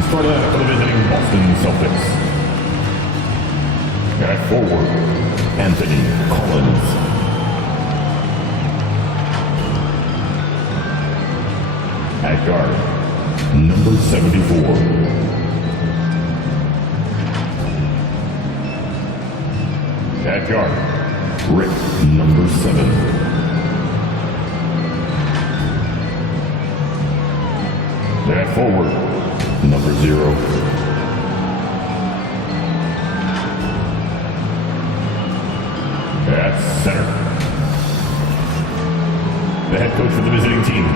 To start out for the visiting Boston Celtics. At forward, Anthony Collins. At guard, number 74. At guard, Rick, number 7. At forward, number 0. At center, the head coach for the visiting team,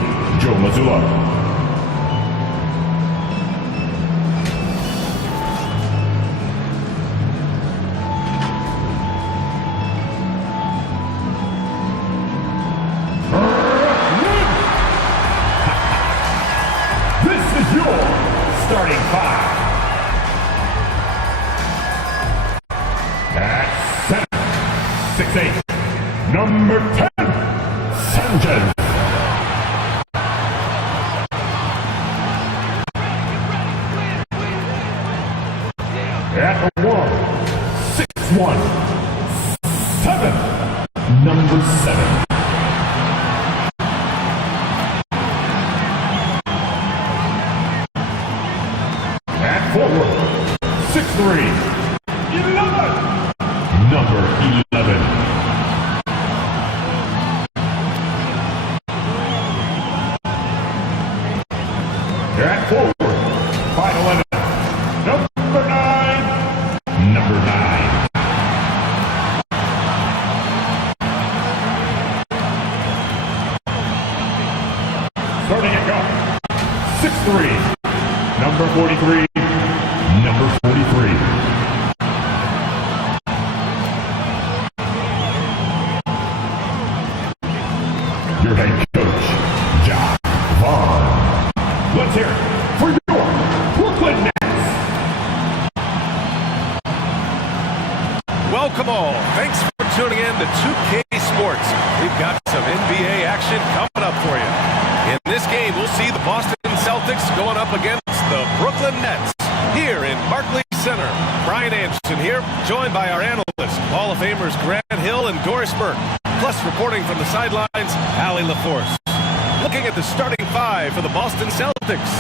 Joe Mazzulla. Starting 5. At center, 6'8", number 10, Sanchez. At the 1, 6'1", 7, number 7. Forward, 6'3", 11, number 11. At forward, 5'11", number 9, number 9. Starting at guard, 6'3", number 43. Number 43. Your head coach, John Vaughn. Let's hear it for your Brooklyn Nets. Welcome all. Thanks for tuning in to 2K Sports. We've got some NBA action coming up for you. In this game, we'll see the Boston Celtics going up against the Brooklyn Nets. Here in Barclays Center, Brian Anderson here, joined by our analysts, Hall of Famers Grant Hill and Doris Burke, plus reporting from the sidelines, Allie LaForce. Looking at the starting 5 for the Boston Celtics.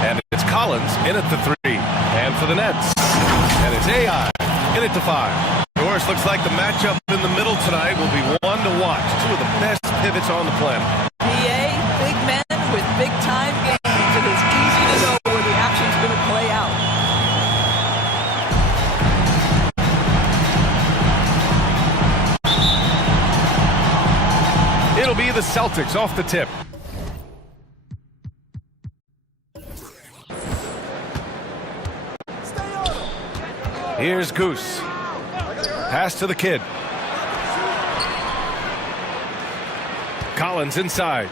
And it's Collins in at the 3. And for the Nets, and it's AI in at the 5. Doris, looks like the matchup in the middle tonight will be one to watch. Two of the best pivots on the planet. PA, big men with big-time games. It is easy to know where the action's going to play out. It'll be the Celtics off the tip. Here's Goose. Pass to the kid. Collins inside.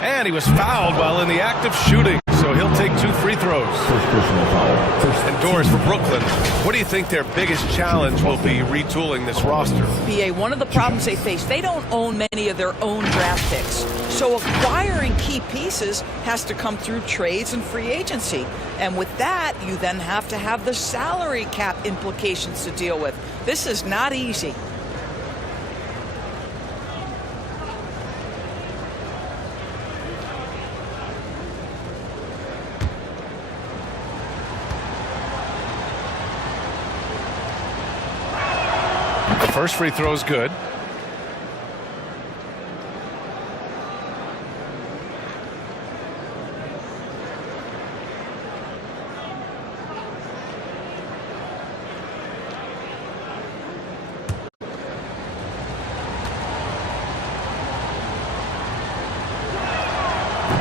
And he was fouled while in the act of shooting, so he'll take 2 free throws. First personal foul. And Doris for Brooklyn, what do you think their biggest challenge will be retooling this roster? PA, one of the problems they face, they don't own many of their own draft picks. So acquiring key pieces has to come through trades and free agency. And with that, you then have to have the salary cap implications to deal with. This is not easy. First free throw is good.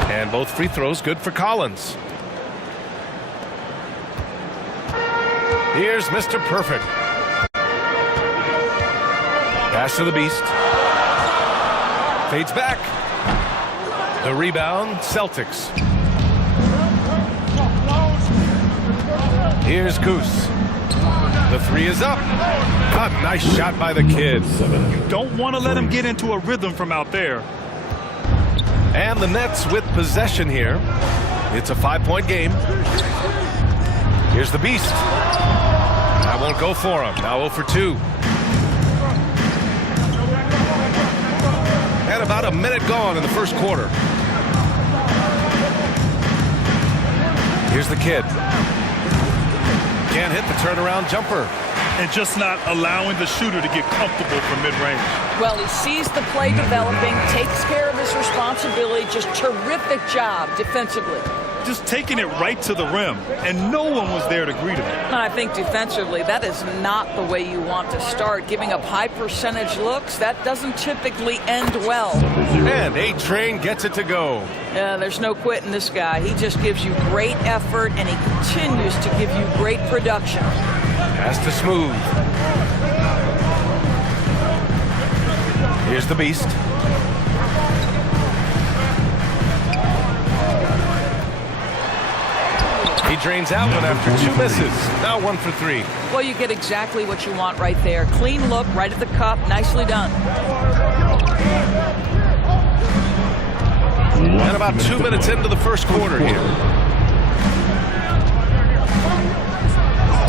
And both free throws good for Collins. Here's Mr. Perfect. Pass to the Beast. Fades back. The rebound, Celtics. Here's Goose. The 3 is up. A nice shot by the kid. You don't want to let him get into a rhythm from out there. And the Nets with possession here It's a 5-point game. Here's the beast. That won't go for him. Now 0 for 2. And about a minute gone in the first quarter. Here's the kid. Can't hit the turnaround jumper. And just not allowing the shooter to get comfortable from mid-range. Well, he sees the play developing, takes care of his responsibility. Just terrific job defensively. Just taking it right to the rim, and no one was there to greet him. And I think defensively, that is not the way you want to start. Giving up high percentage looks, that doesn't typically end well. And A-Train gets it to go. Yeah, there's no quitting this guy. He just gives you great effort, and he continues to give you great production. Pass to Smooth. Here's the beast. He drains out one after 2 misses. Now 1 for 3. Well, you get exactly what you want right there. Clean look, right at the cup. Nicely done. And about 2 minutes into the first quarter here.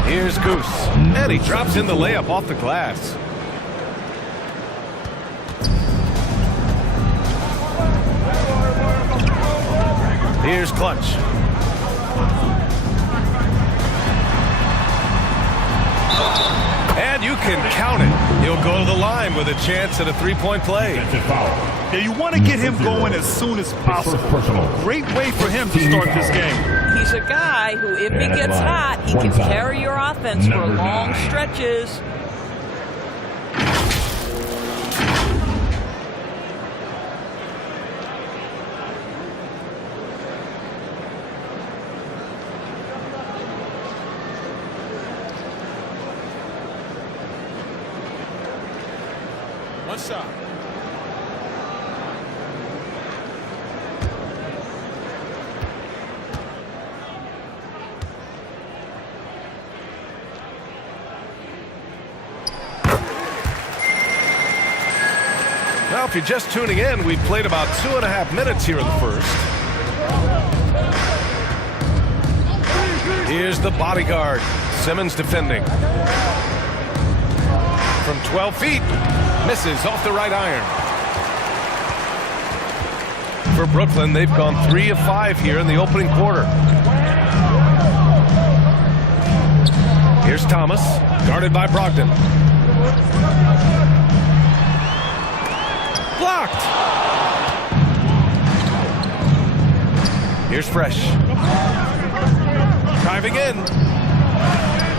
Here's Goose. And he drops in the layup off the glass. Here's Clutch. And you can count it. He'll go to the line with a chance at a 3-point play. Yeah, you want to get him going as soon as possible. Great way for him to start this game. He's a guy who, if he gets hot, he can carry your offense for long stretches. One shot. Now, if you're just tuning in, we've played about 2.5 minutes here in the first. Here's the bodyguard. Simmons defending. From 12 feet. Misses off the right iron. For Brooklyn, they've gone 3 of 5 here in the opening quarter. Here's Thomas, guarded by Brogdon. Blocked. Here's Fresh. Driving in.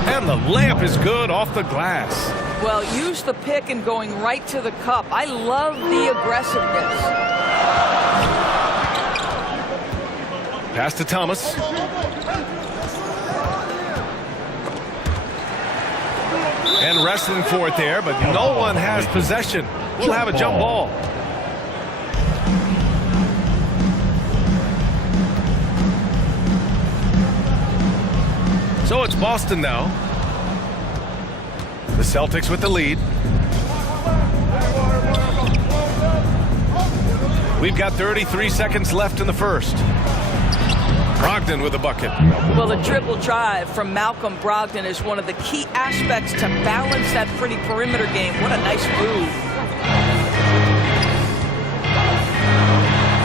And the layup is good off the glass. Well, use the pick and going right to the cup. I love the aggressiveness. Pass to Thomas. And wrestling for it there, but no one has possession. We'll have a jump ball. So it's Boston now. The Celtics with the lead. We've got 33 seconds left in the first. Brogdon with a bucket. Well, the dribble drive from Malcolm Brogdon is one of the key aspects to balance that pretty perimeter game. What a nice move.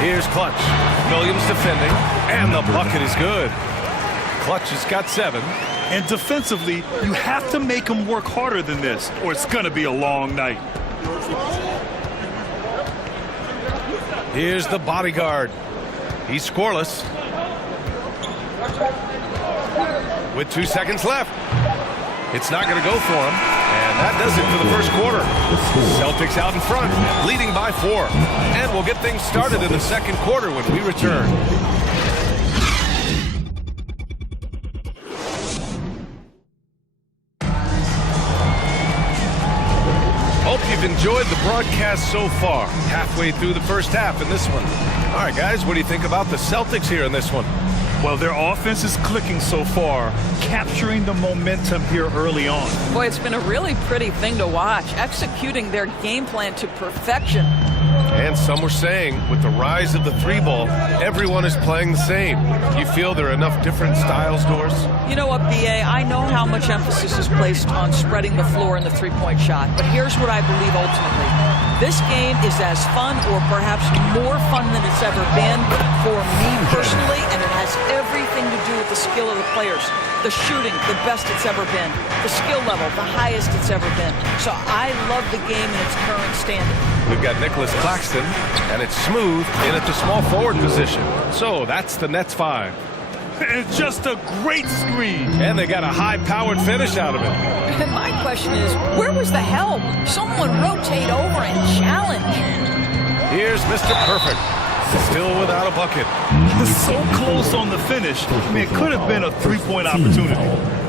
Here's Clutch. Williams defending. And the bucket is good. Clutch has got 7. And defensively, you have to make him work harder than this, or it's going to be a long night. Here's the bodyguard. He's scoreless. With 2 seconds left. It's not going to go for him. And that does it for the first quarter. Celtics out in front, leading by 4. And we'll get things started in the second quarter when we return. Hope you've enjoyed the broadcast so far. Halfway through the first half in this one. All right, guys, what do you think about the Celtics here in this one? Well, their offense is clicking so far, capturing the momentum here early on. Boy, it's been a really pretty thing to watch, executing their game plan to perfection. And some were saying, with the rise of the three ball, everyone is playing the same. You feel there are enough different styles, Doris? You know what, B.A., I know how much emphasis is placed on spreading the floor in the three-point shot, but here's what I believe ultimately. This game is as fun or perhaps more fun than it's ever been for me personally, and it has everything to do with the skill of the players. The shooting, the best it's ever been. The skill level, the highest it's ever been. So I love the game in its current standing. We've got Nicholas Claxton, and it's Smooth in at the small forward position. So that's the Nets 5. It's just a great screen. And they got a high-powered finish out of it. And my question is, where was the help? Someone rotate over and challenge. Here's Mr. Perfect, still without a bucket. So close on the finish. I mean, it could have been a three-point opportunity.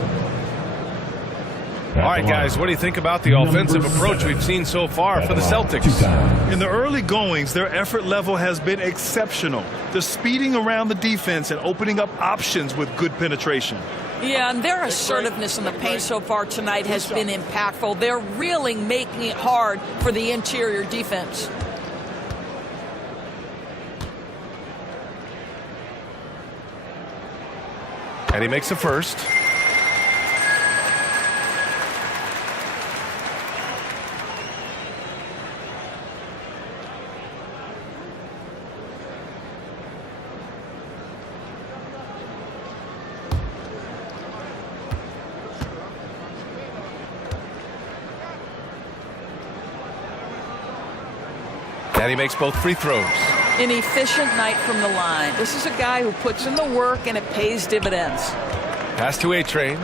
All right, guys, what do you think about the offensive approach we've seen so far for the Celtics? In the early goings, their effort level has been exceptional. They're speeding around the defense and opening up options with good penetration. Yeah, and their assertiveness in the paint so far tonight has been impactful. They're really making it hard for the interior defense. And he makes the first. And he makes both free throws. An efficient night from the line. This is a guy who puts in the work and it pays dividends. Pass to A-Train.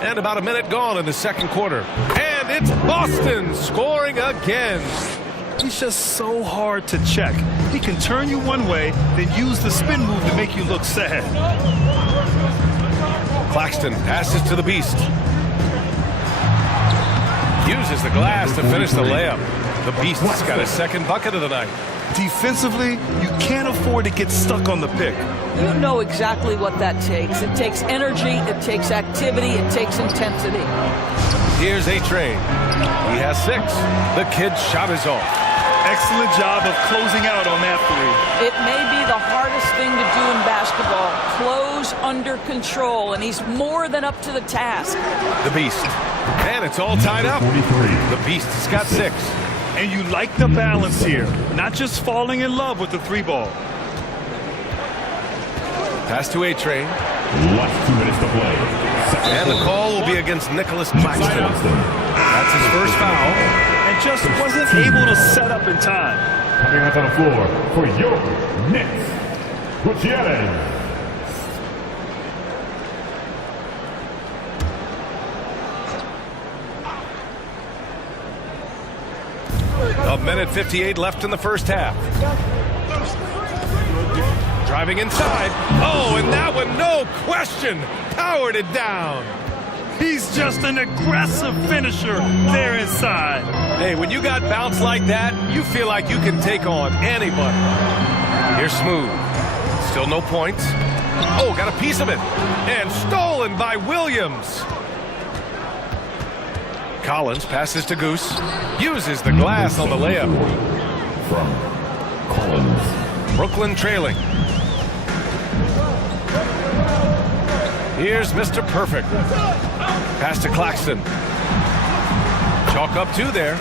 And about a minute gone in the second quarter. And it's Boston scoring again. He's just so hard to check. He can turn you one way, then use the spin move to make you look sad. Claxton passes to the Beast. Uses the glass to finish the layup. The Beast's got his second bucket of the night. Defensively, you can't afford to get stuck on the pick. You know exactly what that takes. It takes energy, it takes activity, it takes intensity. Here's A-Train. He has 6. The kid's shot is off. Excellent job of closing out on that three. It may be the hardest thing to do in basketball. Close under control, and he's more than up to the task. The Beast. And it's all tied up. The Beast's got 6. And you like the balance here. Not just falling in love with the three ball. Pass to A-Train. Last 2 minutes to play. And the call will be against Nicholas Claxton. That's his first foul. And just wasn't able to set up in time. Coming onto the floor for your Nets, Gutierrez. A minute 58 left in the first half. Driving inside. Oh, and that one, no question, powered it down. He's just an aggressive finisher there inside. Hey, when you got bounce like that, you feel like you can take on anybody. Here's Smooth. Still no points. Oh, got a piece of it. And stolen by Williams. Collins passes to Goose. Uses the glass on the layup. From Collins. Brooklyn trailing. Here's Mr. Perfect. Pass to Claxton. Chalk up 2 there.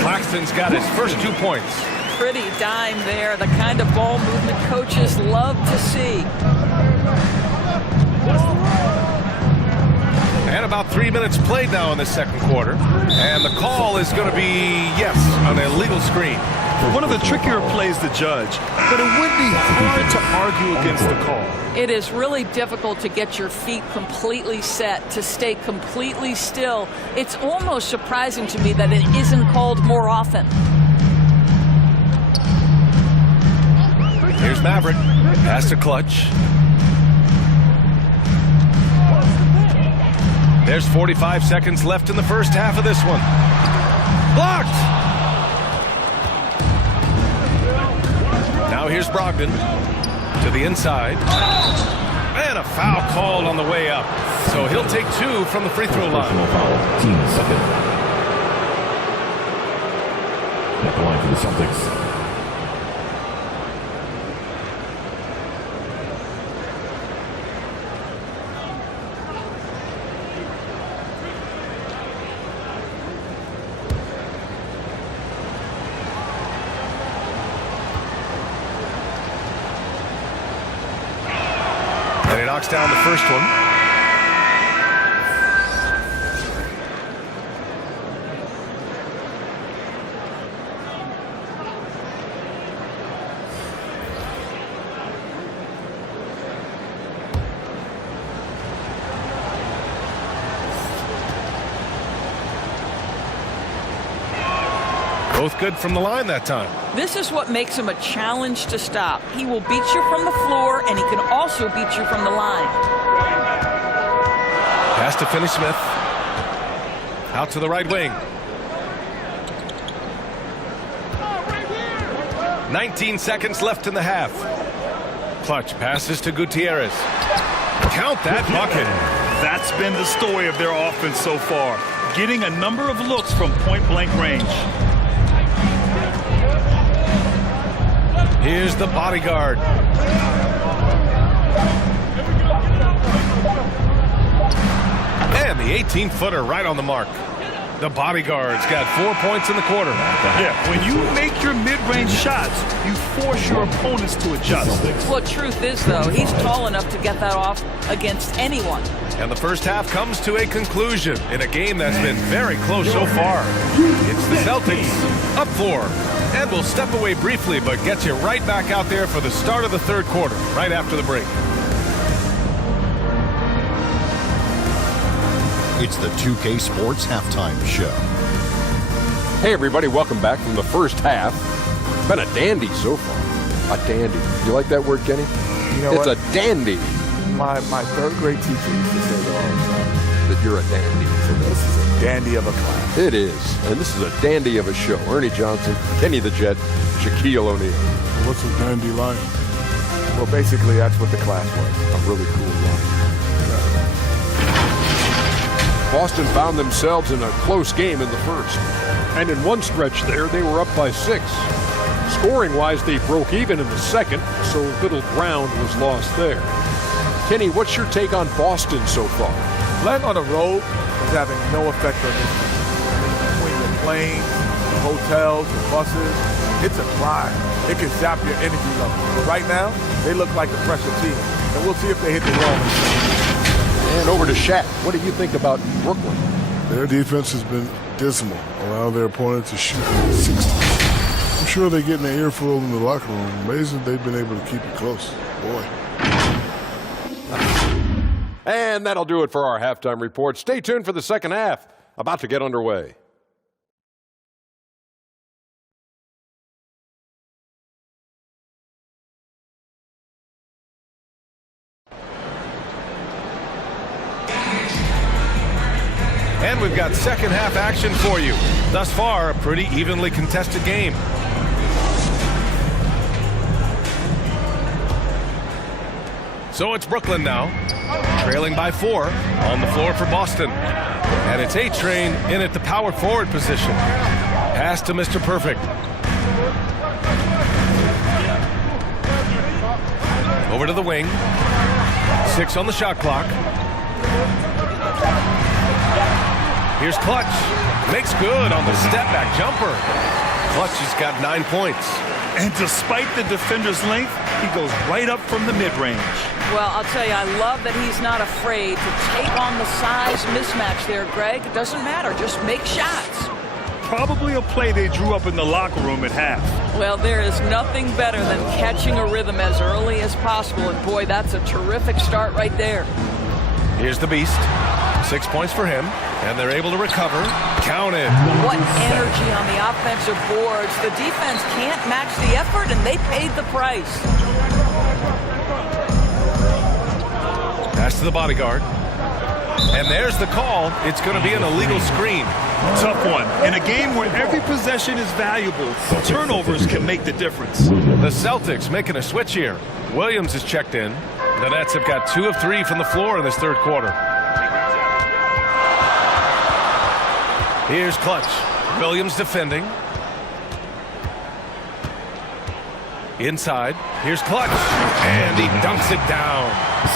Claxton's got his first 2 points. Pretty dime there, the kind of ball movement coaches love to see. And about 3 minutes played now in the second quarter. And the call is going to be, yes, an illegal screen. One of the trickier plays to judge, but it would be hard to argue against the call. It is really difficult to get your feet completely set, to stay completely still. It's almost surprising to me that it isn't called more often. Here's Maverick. Pass to Clutch. There's 45 seconds left in the first half of this one. Blocked! Now here's Brogdon to the inside. And a foul called on the way up. So he'll take 2 from the free throw line. Personal foul, team second. At the line for the Celtics. And he knocks down the first one. Both good from the line that time. This is what makes him a challenge to stop. He will beat you from the floor, and he can also beat you from the line. Pass to Finney-Smith. Out to the right wing. 19 seconds left in the half. Clutch passes to Gutierrez. Count that bucket. That's been the story of their offense so far. Getting a number of looks from point-blank range. Here's the bodyguard. And the 18-footer right on the mark. The bodyguard's got 4 points in the quarter. Yeah, when you make your mid-range shots, you force your opponents to adjust. Well, truth is, though, he's tall enough to get that off against anyone. And the first half comes to a conclusion in a game that's been very close so far. It's the Celtics up 4. And we'll step away briefly, but get you right back out there for the start of the third quarter, right after the break. It's the 2K Sports Halftime Show. Hey everybody, welcome back from the first half. Been a dandy so far. A dandy. You like that word, Kenny? You know it's what? a dandy. My third grade teacher used to say that all the time. That you're a dandy. So this is a dandy of a class. It is. And this is a dandy of a show. Ernie Johnson, Kenny the Jet, Shaquille O'Neal. What's a dandy line? Well, basically, that's what the class was. A really cool line. Boston found themselves in a close game in the first. And in one stretch there, they were up by 6. Scoring-wise, they broke even in the second, so little ground was lost there. Kenny, what's your take on Boston so far? Playing on the road is having no effect on this team. Between the planes, the hotels, the buses, it's a grind. It can zap your energy level. But right now, they look like a pressure team. And we'll see if they hit the wall. And over to Shaq. What do you think about Brooklyn? Their defense has been dismal, allowing their opponent to shoot from the 60s. I'm sure they're getting an earful in the locker room. Amazing they've been able to keep it close. Boy. And that'll do it for our halftime report. Stay tuned for the second half. About to get underway. And we've got second half action for you. Thus far, a pretty evenly contested game. So it's Brooklyn now, trailing by 4 on the floor for Boston. And it's A-Train in at the power forward position. Pass to Mr. Perfect. Over to the wing. 6 on the shot clock. Here's Clutch. Makes good on the step-back jumper. Clutch has got 9 points. And despite the defender's length, he goes right up from the mid-range. Well, I'll tell you, I love that he's not afraid to take on the size mismatch there, Greg. It doesn't matter. Just make shots. Probably a play they drew up in the locker room at half. Well, there is nothing better than catching a rhythm as early as possible. And, boy, that's a terrific start right there. Here's the Beast. 6 points for him. And they're able to recover. Counted. What energy on the offensive boards. The defense can't match the effort, and they paid the price. Pass to the bodyguard. And there's the call. It's going to be an illegal screen. Tough one. In a game where every possession is valuable, turnovers can make the difference. The Celtics making a switch here. Williams is checked in. The Nets have got 2 of 3 from the floor in this third quarter. Here's Clutch. Williams defending. Inside. Here's Clutch. And he dunks it down.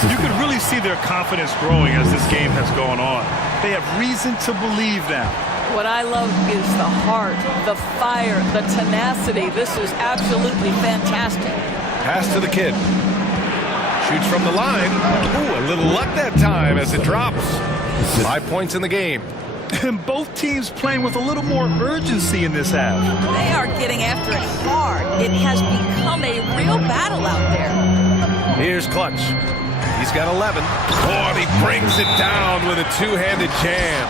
You can really see their confidence growing as this game has gone on. They have reason to believe now. What I love is the heart, the fire, the tenacity. This is absolutely fantastic. Pass to the kid. Shoots from the line. Ooh, a little luck that time as it drops. 5 points in the game. And both teams playing with a little more urgency in this half. They are getting after it hard. It has become a real battle out there. Here's Clutch. He's got 11. Oh, and he brings it down with a two-handed jam.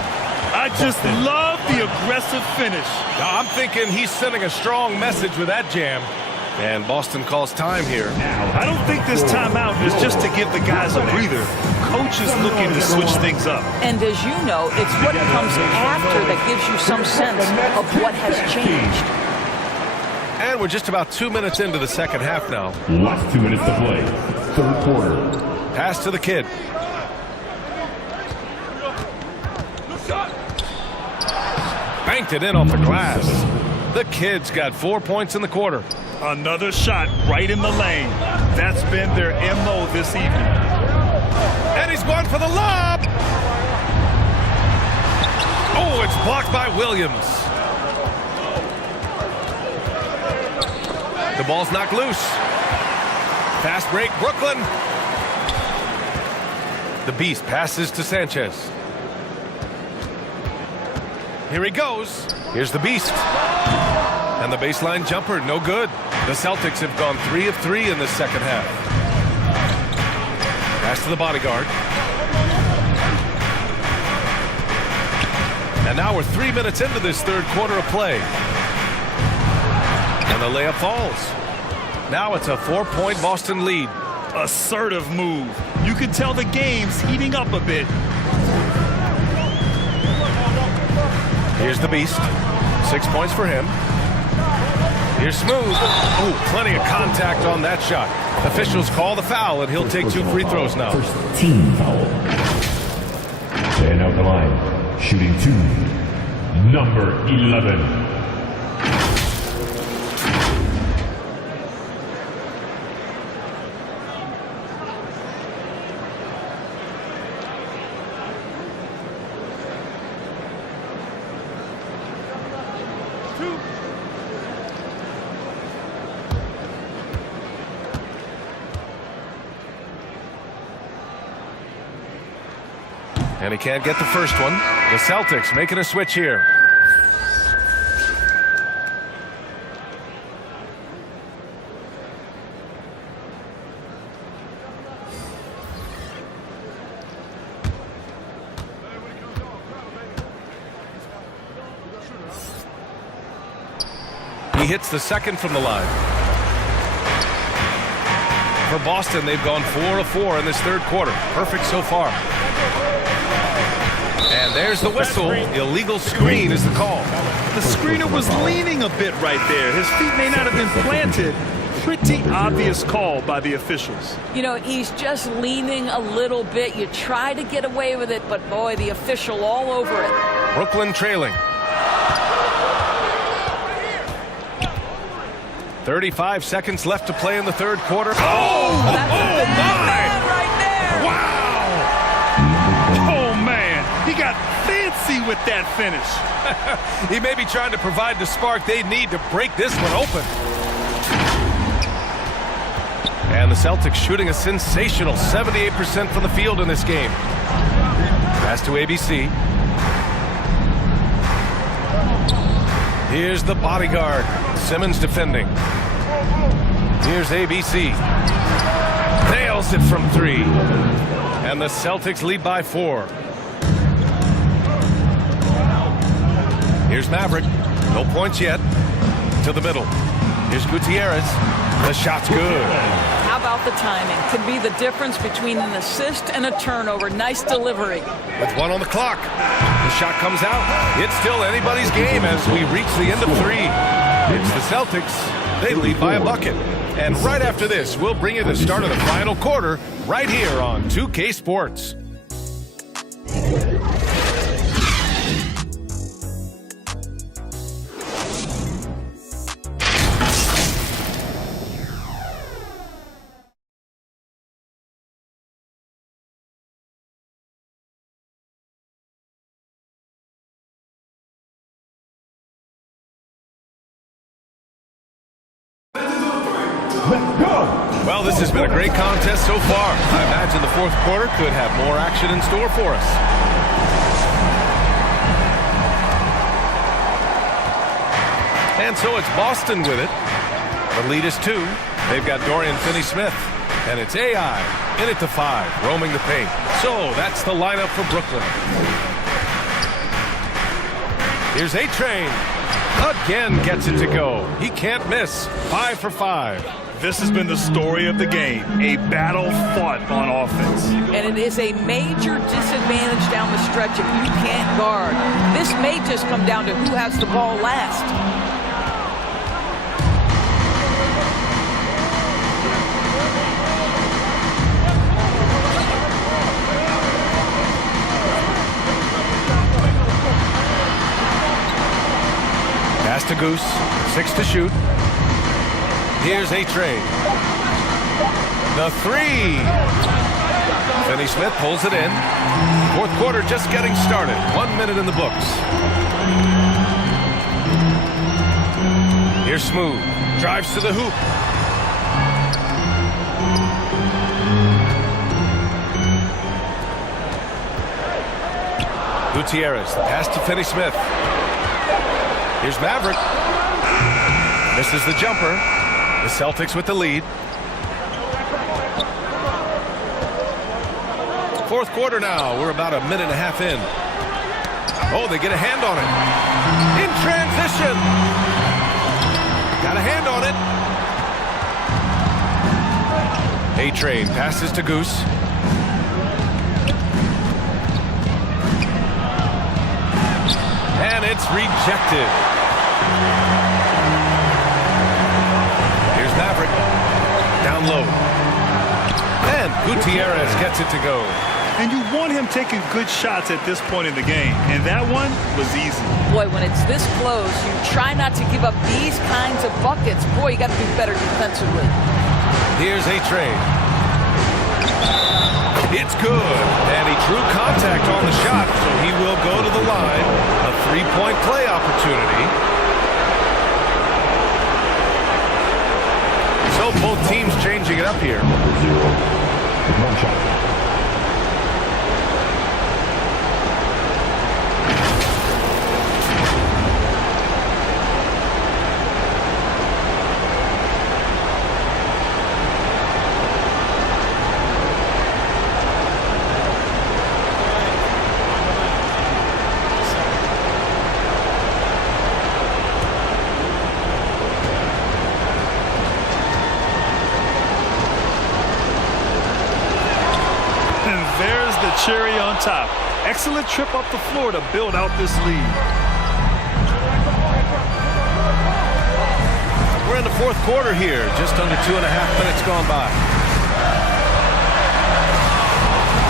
I just love the aggressive finish. I'm thinking he's sending a strong message with that jam. And Boston calls time here. I don't think this timeout is just to give the guys a breather. Coach is looking to switch things up. And as you know, it's what comes after that gives you some sense of what has changed. And we're just about 2 minutes into the second half now. Last 2 minutes to play. Third quarter. Pass to the kid. Banked it in off the glass. The kid's got 4 points in the quarter. Another shot right in the lane. That's been their MO this evening. And he's going for the lob. Oh, it's blocked by Williams. The ball's knocked loose. Fast break, Brooklyn. The Beast passes to Sanchez. Here he goes. Here's the Beast. And the baseline jumper, no good. The Celtics have gone 3 of 3 in the second half. Pass to the bodyguard. And now we're 3 minutes into this third quarter of play. And the layup falls. Now it's a 4-point Boston lead. Assertive move. You can tell the game's heating up a bit. Here's the Beast. 6 points for him. Here's Smooth. Oh, plenty of contact on that shot. Officials call the foul, and he'll take 2 free throws now. First team foul. And out the line, shooting 2, number 11. And he can't get the first one. The Celtics making a switch here. He hits the second from the line. For Boston, they've gone 4 of 4 in this third quarter. Perfect so far. And there's the whistle. Illegal screen is the call. The screener was leaning a bit right there. His feet may not have been planted. Pretty obvious call by the officials. You know, he's just leaning a little bit. You try to get away with it, but boy, the official all over it. Brooklyn trailing. 35 seconds left to play in the third quarter. Oh, That's a bad man right there. Wow! Oh, man. He got fancy with that finish. He may be trying to provide the spark they need to break this one open. And the Celtics shooting a sensational 78% from the field in this game. Pass to ABC. Here's the bodyguard. Simmons defending. Here's ABC. Nails it from 3. And the Celtics lead by 4. Here's Maverick. No points yet. To the middle. Here's Gutierrez. The shot's good. How about about the timing can be the difference between an assist and a turnover. Nice delivery. With 1 on the clock, the shot comes out. It's still anybody's game as we reach the end of 3. It's the Celtics. They lead by a bucket. And right after this, we'll bring you the start of the final quarter right here on 2K Sports. Let's go! Well, this has been a great contest so far. I imagine the fourth quarter could have more action in store for us. And so it's Boston with it. The lead is 2. They've got Dorian Finney-Smith. And it's AI in it to 5, roaming the paint. So that's the lineup for Brooklyn. Here's A-Train. Again gets it to go. He can't miss. 5 for 5. This has been the story of the game, a battle fought on offense. And it is a major disadvantage down the stretch if you can't guard. This may just come down to who has the ball last. Pass to Goose, 6 to shoot. Here's A-Train. The 3. Finney-Smith pulls it in. Fourth quarter just getting started. 1 minute in the books. Here's Smooth. Drives to the hoop. Gutierrez, the pass to Finney-Smith. Here's Maverick. Misses the jumper. The Celtics with the lead. Fourth quarter now. We're about a minute and a half in. Oh, they get a hand on it. In transition. Got a hand on it. A-Train passes to Goose. And it's rejected. Here's Maverick. Down low. And Gutierrez gets it to go. And you want him taking good shots at this point in the game. And that one was easy. Boy, when it's this close, you try not to give up these kinds of buckets. Boy, you got to be better defensively. Here's A-Train. It's good. And he drew contact on the shot, so he will go to the line. A 3-point play opportunity. So both teams changing it up here. Number 0, 1 shot. Cherry on top. Excellent trip up the floor to build out this lead. We're in the fourth quarter here. Just under 2.5 minutes gone by.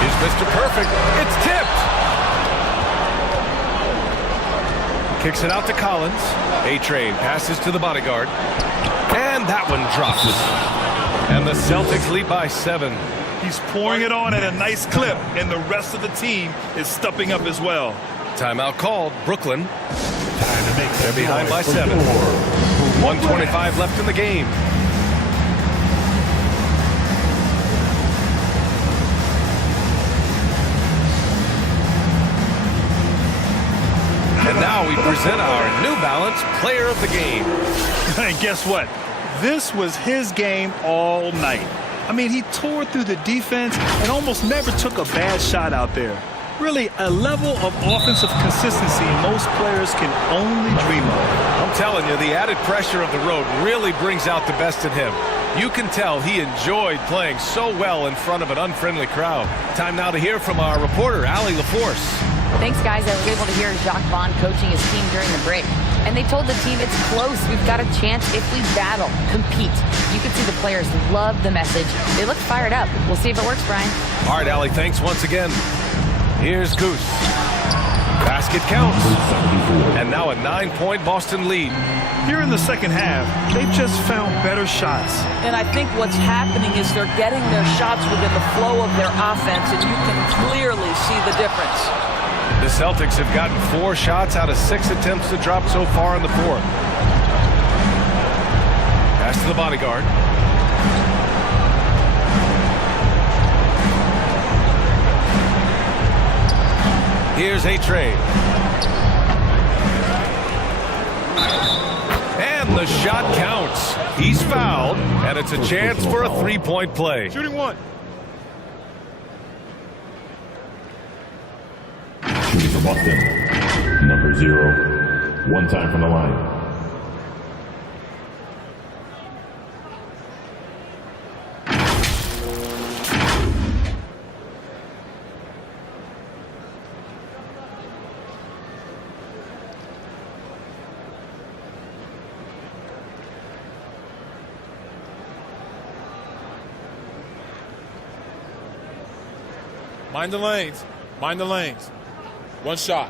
Here's Mr. Perfect. It's tipped. Kicks it out to Collins. A-Train passes to the bodyguard. And that one drops. And the Celtics lead by 7. He's pouring it on at a nice clip, and the rest of the team is stepping up as well. Timeout called. Brooklyn. Time to make They're behind by 7. 1:25 left in the game. And now we present our New Balance Player of the Game. And guess what? This was his game all night. I mean, he tore through the defense and almost never took a bad shot out there. Really, a level of offensive consistency most players can only dream of. I'm telling you, the added pressure of the road really brings out the best in him. You can tell he enjoyed playing so well in front of an unfriendly crowd. Time now to hear from our reporter, Allie LaForce. Thanks, guys. I was able to hear Jacques Vaughn coaching his team during the break. And they told the team it's close. We've got a chance if we battle, compete. You can see the players love the message. They look fired up. We'll see if it works, Brian. All right, Allie, thanks once again. Here's Goose. Basket counts. And now a 9-point Boston lead. Here in the second half, they've just found better shots. And I think what's happening is they're getting their shots within the flow of their offense, and you can clearly see the difference. The Celtics have gotten 4 shots out of 6 attempts to drop so far in the fourth. Pass to the bodyguard. Here's a trade. And the shot counts. He's fouled, and it's a chance for a 3-point play. Shooting one. Shooting for Boston, number 0. One time from the line. Mind the lanes. Mind the lanes. One shot.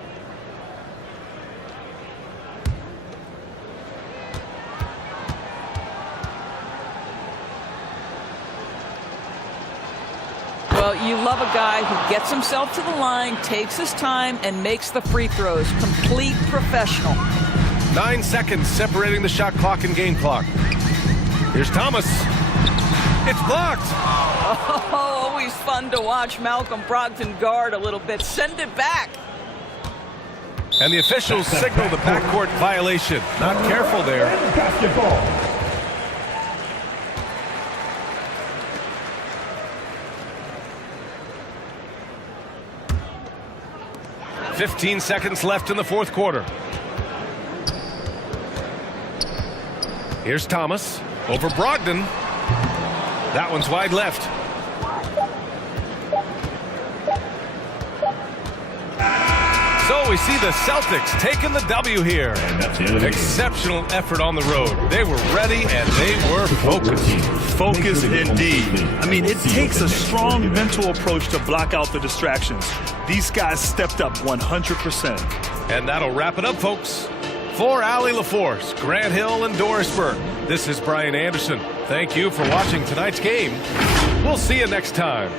Well, you love a guy who gets himself to the line, takes his time, and makes the free throws. Complete professional. 9 seconds separating the shot clock and game clock. Here's Thomas. It's blocked. Oh, always fun to watch Malcolm Brogdon guard a little bit. Send it back. And the officials signal the backcourt violation. Not careful there. Basketball. .15 seconds left in the fourth quarter. Here's Thomas over Brogdon. That one's wide left. So we see the Celtics taking the W here. And that's the end of the game. Exceptional effort on the road. They were ready and they were focused. Focus indeed. I mean, it takes a strong mental approach to block out the distractions. These guys stepped up 100%. And that'll wrap it up, folks. For Allie LaForce, Grant Hill, and Doris Burke, this is Brian Anderson. Thank you for watching tonight's game. We'll see you next time.